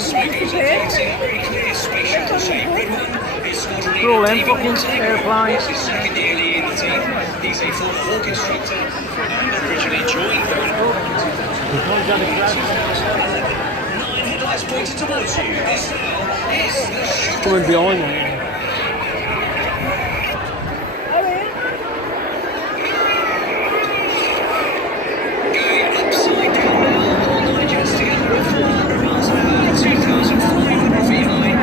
For all them fucking airplanes. Second year leading the team. He's a former walk instructor and originally joined the 9 headlights pointed towards you. This now is the coming behind me. going upside down now. All 9 jets together at 400 miles an hour, 2,500 feet high.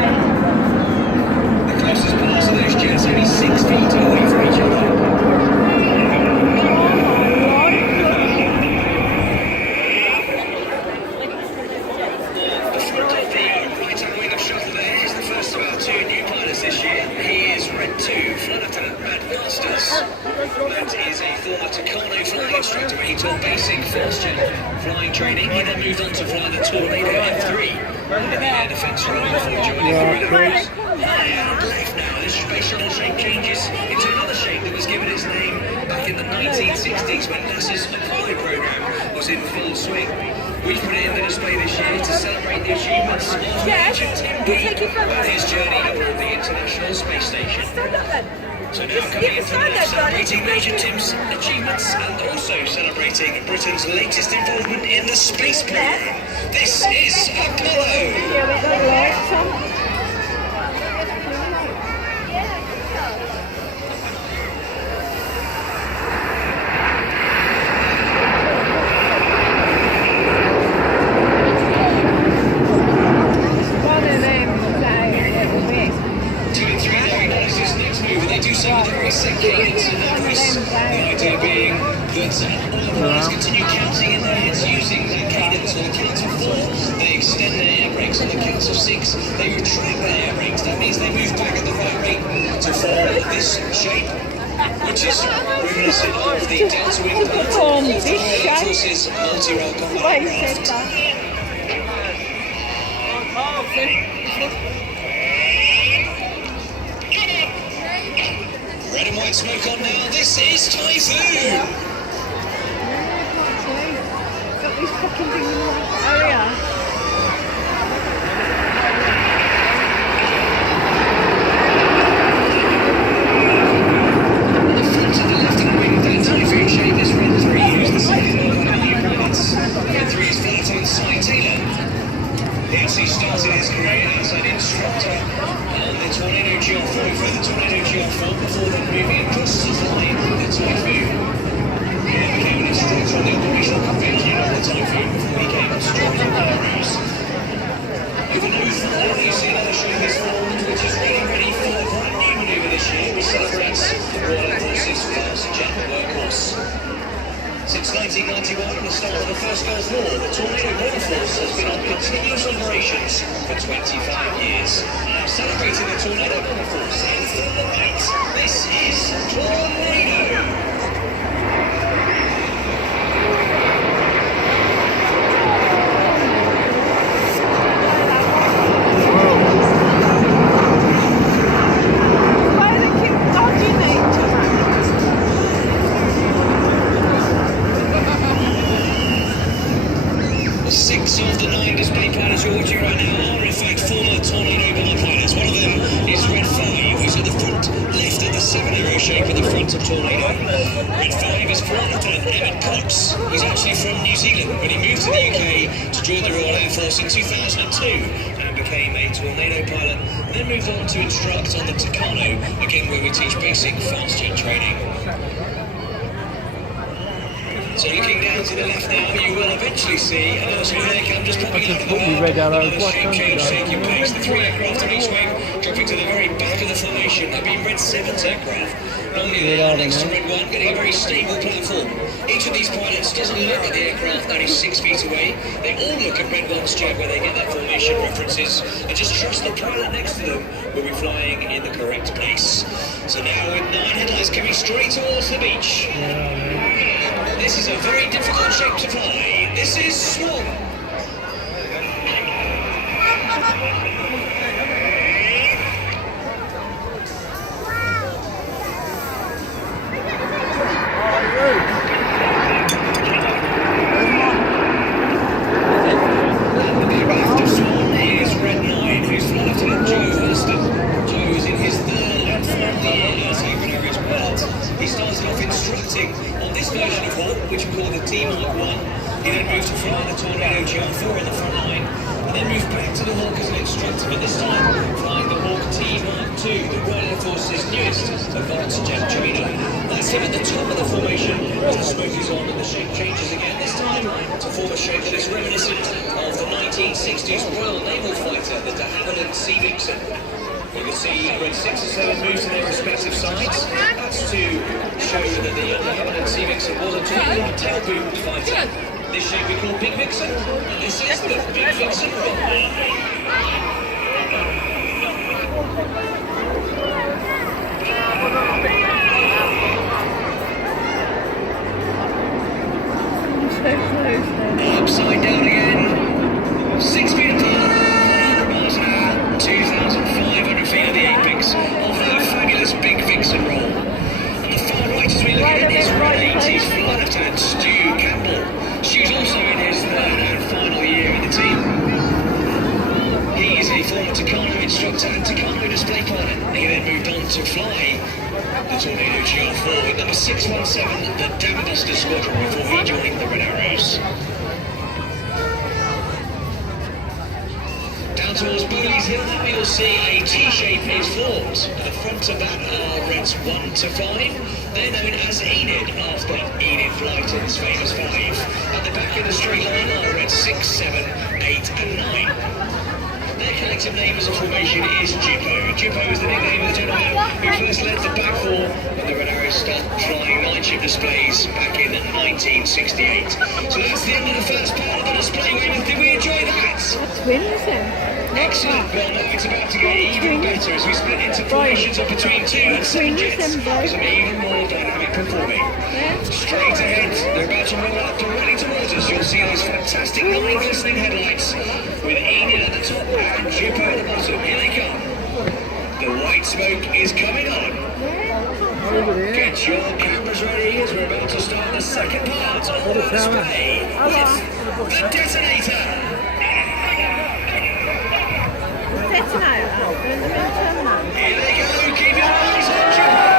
The closest parts of those jets only 6 feet away from each other. Instructor when he taught basic first-gen flying training. He then moved on to fly the Tornado F3 in the air defence role before joining the Waymouth. And left now, this space shuttle shape changes into another shape that was given its name back in the 1960s when NASA's Apollo program was in full swing. We put it in the display this year to celebrate the achievements of Major Tim Green on his journey aboard the International Space Station. So now coming into the left, celebrating Major Tim's achievements and also celebrating Britain's latest involvement in the space program. This is Apollo. Continue counting in their heads using that cadence on the count of 4. They extend their air brakes on the count of 6. They retract their air brakes. That means they move back at the right rate to form this shape, which is reminiscent of the Delta Wind Air Force's multi-role combat aircraft. Red and white smoke on now. This is Typhoon. These fucking things in the area. The front of the left-hand wing of that Typhoon shape is Red 3, who's the second of the new pilots. Red 3 is flight on Cy Taylor. He actually started his career as an instructor on the Tornado GR4, flew the Tornado GR4 before then moving across to fly the Typhoon. He became an instructor on the operational convention of the Typhoon before he came to join the Waymouth. Over nose now, you see another shape is formed, which is really ready for a brand new manoeuvre this year, which celebrates the Royal Air Force's fast jet workhorse. Since 1991, the start of the First Gulf War, the Tornado Bomb Force has been on continuous operations for 25 years. Now celebrating the Tornado Bomb Force, and from the right, this is Tornado. He's actually from New Zealand, but he moved to the UK to join the Royal Air Force in 2002 and became a Tornado pilot, then moved on to instruct on the Tucano, again where we teach basic fast jet training. So looking down to the left now, you will eventually see another smooth aircam just popping out of the hub, another shape change taking place, the 3 aircraft on each wing dropping to the very back of the formation. They've been Red 7's aircraft. Normally they are next to Red 1, getting a very stable platform. Each of these pilots doesn't look at the aircraft only 6 feet away. They all look at Red 1's jet where they get their formation references and just trust the pilot next to them will be flying in the correct place. So now with 9 headlights coming straight towards the beach. This is a very difficult shape to fly. This is Swan. And the aircraft of Swan is fly the Tornado GR4 in the front line, and then move back to the Hawk as an instructor, but this time flying the Hawk T Mark II, the Royal Air Force's newest advanced jet trainer. That's him at the top of the formation as the smoke is on and the shape changes again, this time to form a shape that is reminiscent of the 1960s Royal Naval fighter, the de Havilland Sea Vixen. You can see when 6 and 7 move to their respective sides. That's to show that the de Havilland Sea Vixen was a twin tail boom fighter. This shape we call Big Vixen, and this is the Big Vixen roll. Upside down again, 6 feet apart, 100 miles an hour, 2,500 feet of the apex of the fabulous Big Vixen roll. And the far right as we look at it is Red 80s Flight Lieutenant Stu Campbell. Stu's also in his third and final year in the team. He is a former Tucano instructor and Tucano display pilot. He then moved on to fly the Tornado GR4 with number 617, the Damaduster Squadron, before he joined the Red Arrows. Down towards Bowley's Hill now you'll see a T-shape is formed. At the front of that are reds 1 to 5. They're known as Enid, after Enid Blyton's famous 5. At the back of the straight line are reds 6, 7, 8 and 9. Their collective name as a formation is Jippo. Jippo is the nickname of the gentleman who first led the back four when the Red Arrows stopped flying night-ship displays back in 1968. So that's the end of the first part of the display. Weymouth, did we enjoy that? Excellent. Well, now it's about to get even better as we split into formations of between 2 and 7 jets for some even more dynamic performing. Straight ahead, they're about to roll up directly towards us. You'll see those fantastic 9 glistening headlights with Enid at the top and Jippo at the bottom. Here they come. The white smoke is coming on. Get your cameras ready as we're about to start the second part of the display with the detonator. Here they go, keep your eyes on Jippo.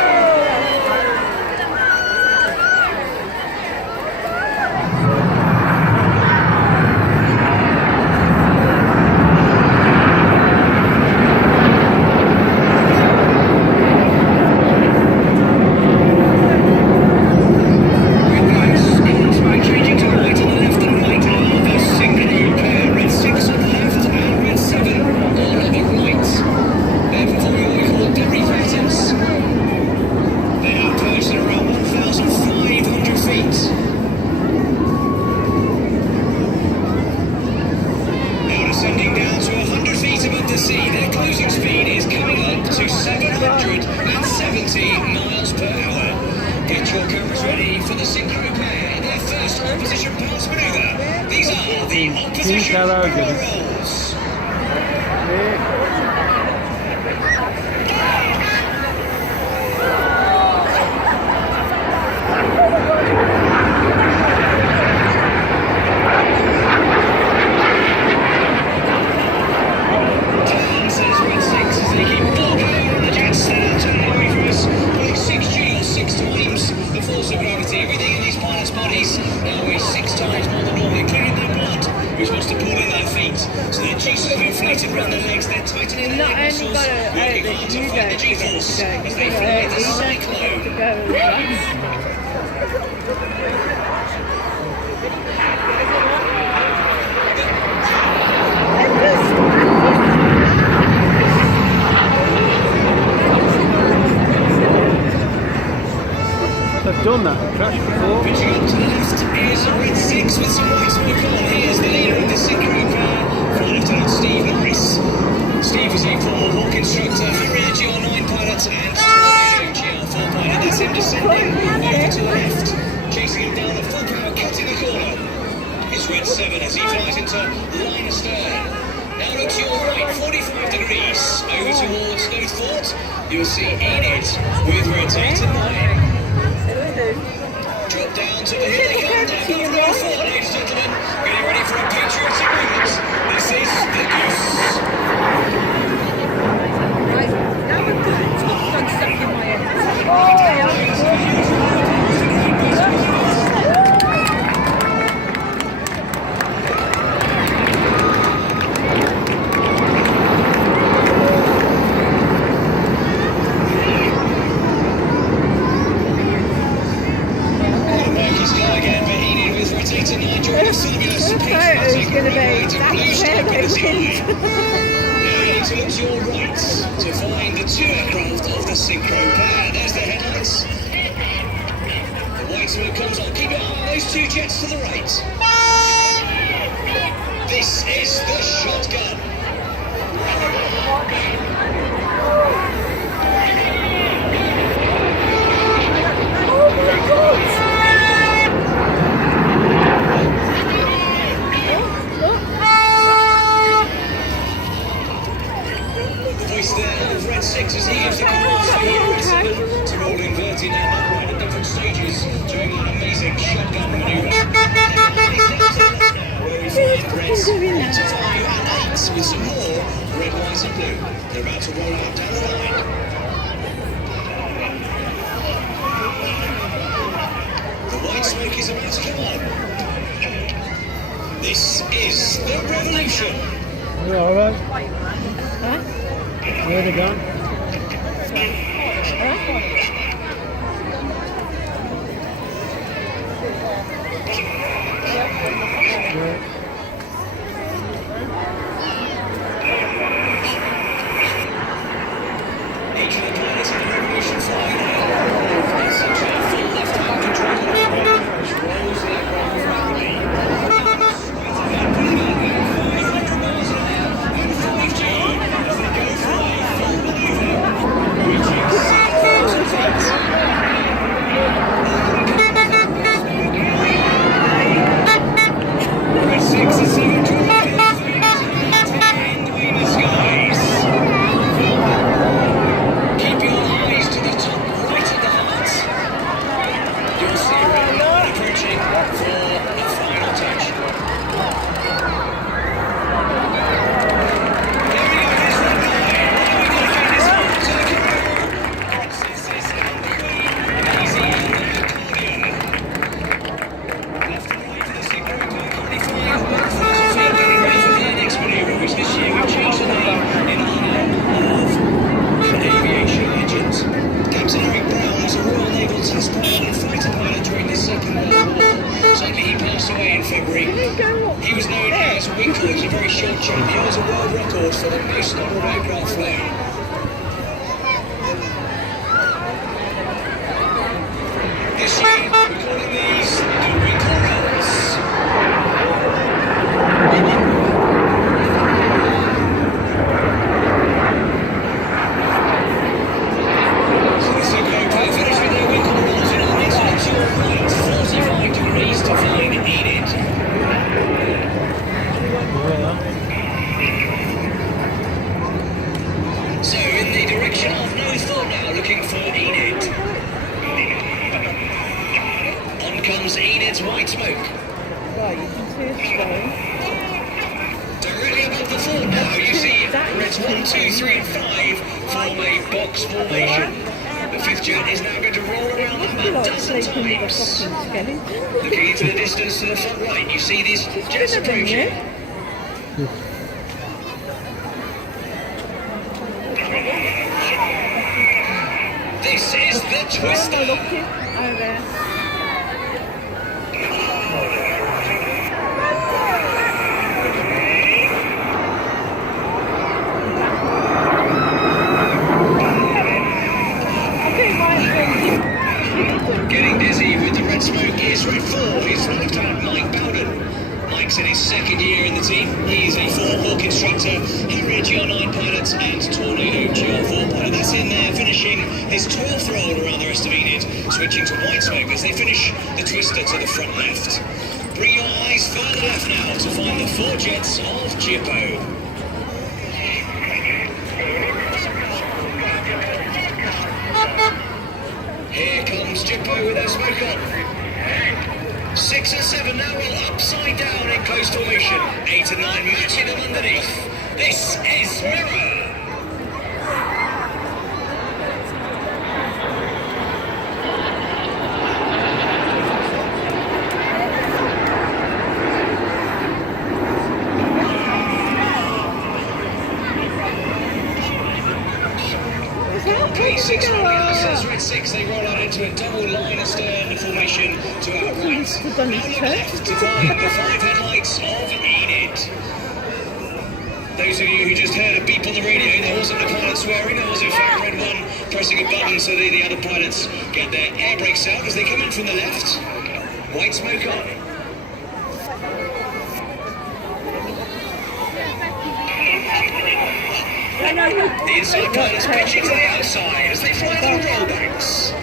Done that, crashed before. Pitching up to the left is red 6 with some white smoke on. Here's the leader of the synchro pair, Flight Lieutenant Steve Norris. Steve is a former Hawk instructor, Harrier GR9 pilot and Tornado GR4 pilot. That's him descending over to the left. Chasing him down at full power, cutting the corner. It's red 7 as he flies into line astern. Now look to your right, 45 degrees. Over towards North Fort, you'll see Enid with reds 8 and 9. Drop down to the hill they come down over North Fort, ladies and gentlemen. Getting ready for a patriotic movement. This is the Goose. is going to be. That's where they win. Now you need to look to your right to find the two aircraft of the synchro pair. There's their headlights. The white smoke comes on. Keep your eye on those two jets to the right. This is the shotgun. Oh my God! Voice there of Red 6 as he gives the commands for the recipe to roll inverted and upright at different stages during an amazing shotgun manoeuvre. Where we find Reds 1 to 5 and 8 with some more red, white and blue. They're about to roll out down the line. The white smoke is about to come on. This is the revolution. You alright? Huh? Where they gone? Each of the pilots in the revolution flying now. Essentially a full left-hand control, which rolls the aircraft rapidly. Straight ahead, 500 miles an hour in 5G as they go for a full maneuver, reaching 6,000 feet. Red 6 and 7 drivers in between the skies. Keep your eyes to the top right of the heart. You'll see red line approaching for a final touch. Here we go, here's red line. What are we going to feed this one to the camera? Crosses and the queen. Easy and the accordion. Left and right for the synchro pair currently flying 1,000 feet, getting ready for their next manoeuvre, which this year we've changed the name in honour of aviation legend. Captain Eric Brown was a Royal Naval test pilot and fighter pilot during the Second World War. Sadly, he passed away in February. He was known as Winkle. He was a very short chap. He holds a world record for the most number of aircraft flown. This year, we're calling these the Winkle Rolls. So the synchro pair finished with their Winkle Rolls in orbit to your right, 45 degrees to find Enid. So in the direction of no thought now, looking for Enid. On comes Enid's white smoke. Right, you can see it Directly above the fort now, you see Reds 1, 2, 3 and 5 form a box formation. The fifth jet is now going to roll around them a dozen times. Looking into the distance to the front right, you see these jets approaching. This is the Twister. Over there. Getting dizzy with the red smoke is Red 4, his lieutenant Mike Bowden. Mike's in his second year in the team. He's a former Hawk instructor, Harrier GR9 pilot and Tornado GR4 pilot. That's in there, finishing his 12th roll around the rest of Enid, switching to white smoke as they finish the Twister to the front left. Bring your eyes further left now to find the 4 jets of Jippo. Here comes Jippo with her smoke on. 6 and 7 now all upside down in close formation. 8 and 9 matching them underneath. This is Mirror. P6 rolling out, says Red 6, they roll out into a double line astern formation to our right. Now look left to find the 5 headlights of Enid. mind. Those of you who just heard a beep on the radio, that wasn't the pilot swearing, that was in fact Red 1 pressing a button so the other pilots get their air brakes out as they come in from the left. White smoke on. The inside pilots pitching to the outside as they fly through rollbacks.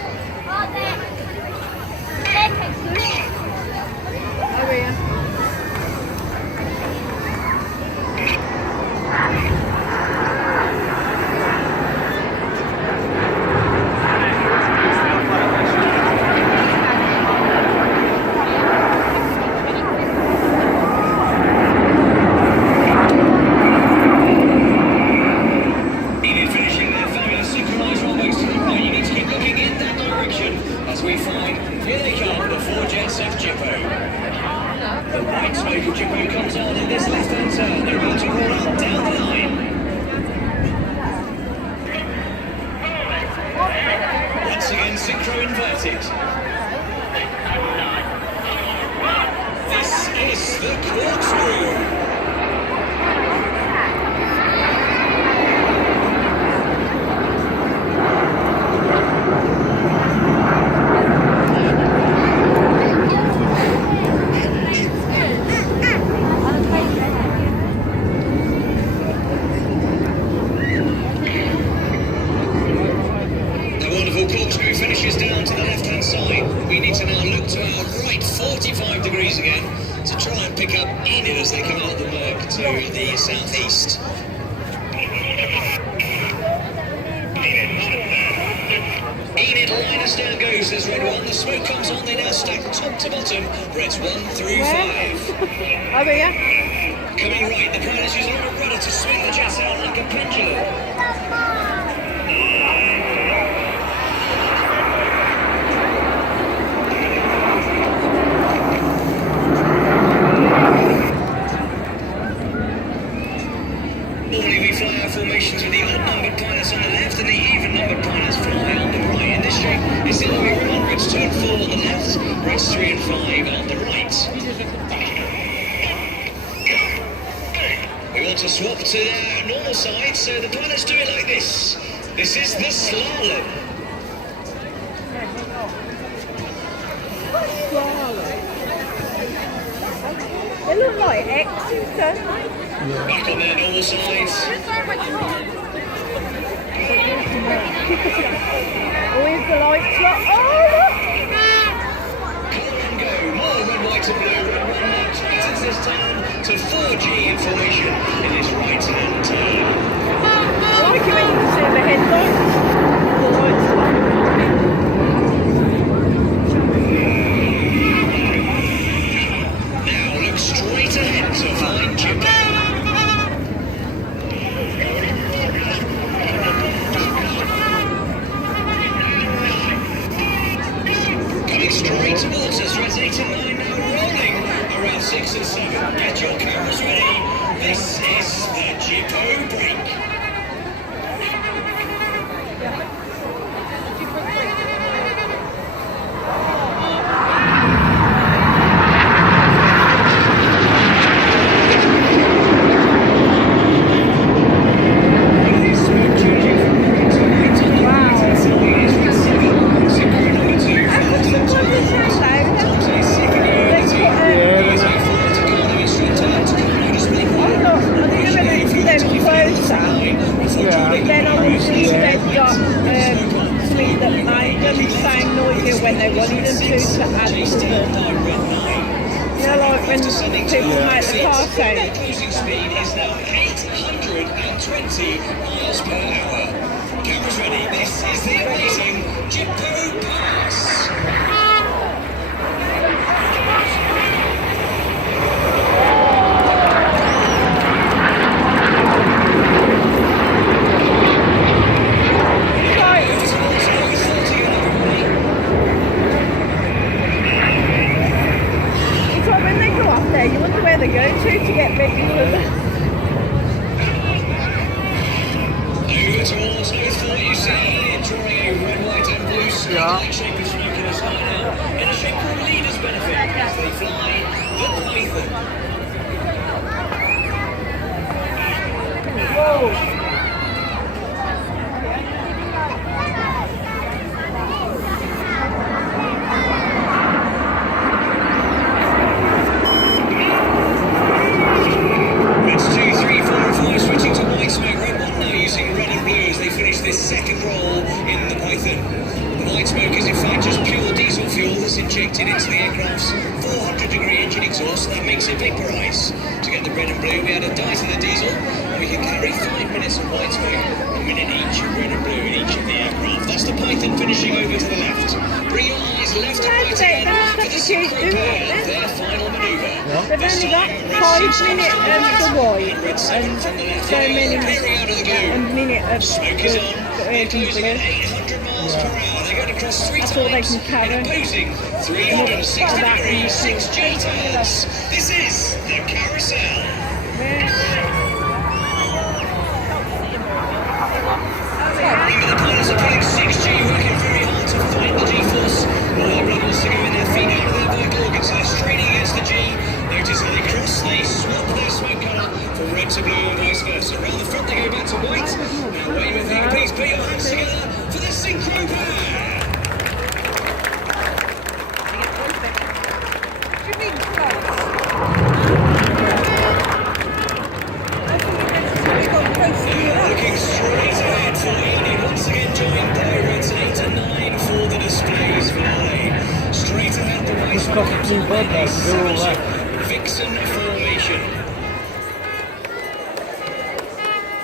Synchro inverted. This is the corkscrew. Corkscrew finishes down to the left-hand side. We need to now look to our right 45 degrees again to try and pick up Enid as they come out of the murk to the southeast. Enid, line us down goes, says Red 1. The smoke comes on, they now stack top to bottom. Reds 1 through 5. Over here. Coming right, the pilots use a little rudder to swing the jets out like a pendulum. Formations with the odd-numbered pilots on the left and the even-numbered pilots fly on the right. In this shape, it's the other way around. Reds 2 and 4 on the left, Reds 3 and 5 on the right. We want to swap to the normal side, so the pilots do it like this. This is the slalom. They look like X's, don't they? Back on their normal sides. Where's the lights? Oh, look! Colour and go. More red, white and blue. Red 1 now tightens this turn to 4G in formation in this right-hand turn. I like it when you can see the headlights. The lights. Now look straight ahead to find Jimbo. Straight towards us, Reds 8 and 9 now rolling around 6 and 7. Get your cameras ready. This is the Jippo break. Then obviously they've got suite that made them the same noise when they wanted them to add to them. You know, like when people make the car sound. Cruising speed is now 820 miles per hour. Cameras ready, this is the amazing Jippo Pass. You wonder where they go to get ready for the... Over towards Waymouth, you see here, drawing a red, white and blue sky shape of smoke in the sky now, in a shape called Leader's Benefit, as they fly the Python. Python. The white smoke is in fact just pure diesel fuel that's injected into the aircraft's 400-degree engine exhaust that makes it vaporise. To get the red and blue, we add a dye to the diesel, and we can carry 5 minutes of white smoke, a minute each of red and blue in each of the aircraft. That's the Python finishing over to the left. Bring your eyes left and right again for the synchro pair, their final manoeuvre. They've only got 5 minutes of the white and so many a minute of Smoke is on. They're closing at 800 miles per hour. They're going to cross 3 That's all they times can carry. in opposing 360 degrees 6 G-turns. This is the carousel. Remember, the pilots are pulling 6G, working very hard to fight the G-force. All their blood wants to go in their feet out of their vital organs, so they're straining against the G. Notice how they cross, they swap their smoke colour from red to blue and vice versa. Around the front they go back to white. Now Waymouth, you please put your hands together for the synchro pair. Looking straight ahead for Eden, once again joined by reds 8 and 9 for the displays finale. Straight ahead, the white smoke comes in a 7 Vixen formation.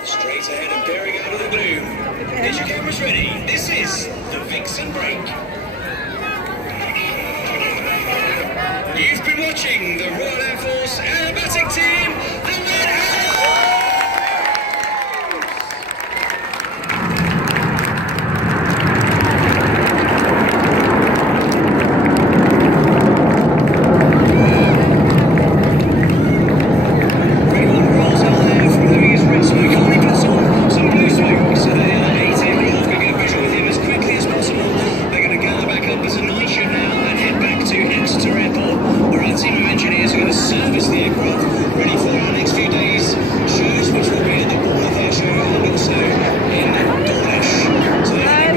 Straight ahead and bearing out of the blue. Get your cameras ready. This is the Vixen break. You've been watching the Royal Air Force aerobatic team, the Red Arrows. Service the aircraft, ready for our next few days shows, which will be at the Waymouth Air Show and also in Dawlish. So about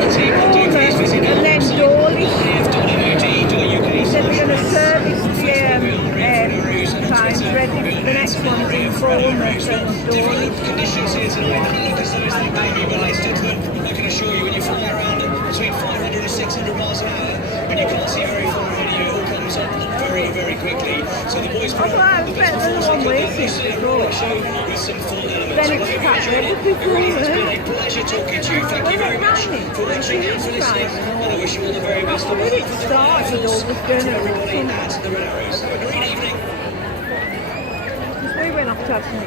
the team, do please visit our website, live.mot.uk. Said we're going to service the times ready for the next one's in Waymouth and Difficult Dawlish. conditions here tonight. Doesn't look as though it's that baby, but ladies and gentlemen, I can assure you when you fly around between 500 and 600 miles an hour, when you can't see very far ahead of you, it all comes up very, very quickly. So the boys put I've spent a long way since before. show with some full elements. Then it's packed ready before It's been a pleasure talking to you. Thank you very much for watching and for listening, and I wish you all the very best of luck. When it started, all was going to Everybody at the Red Arrows. Have a great evening. we went off to have some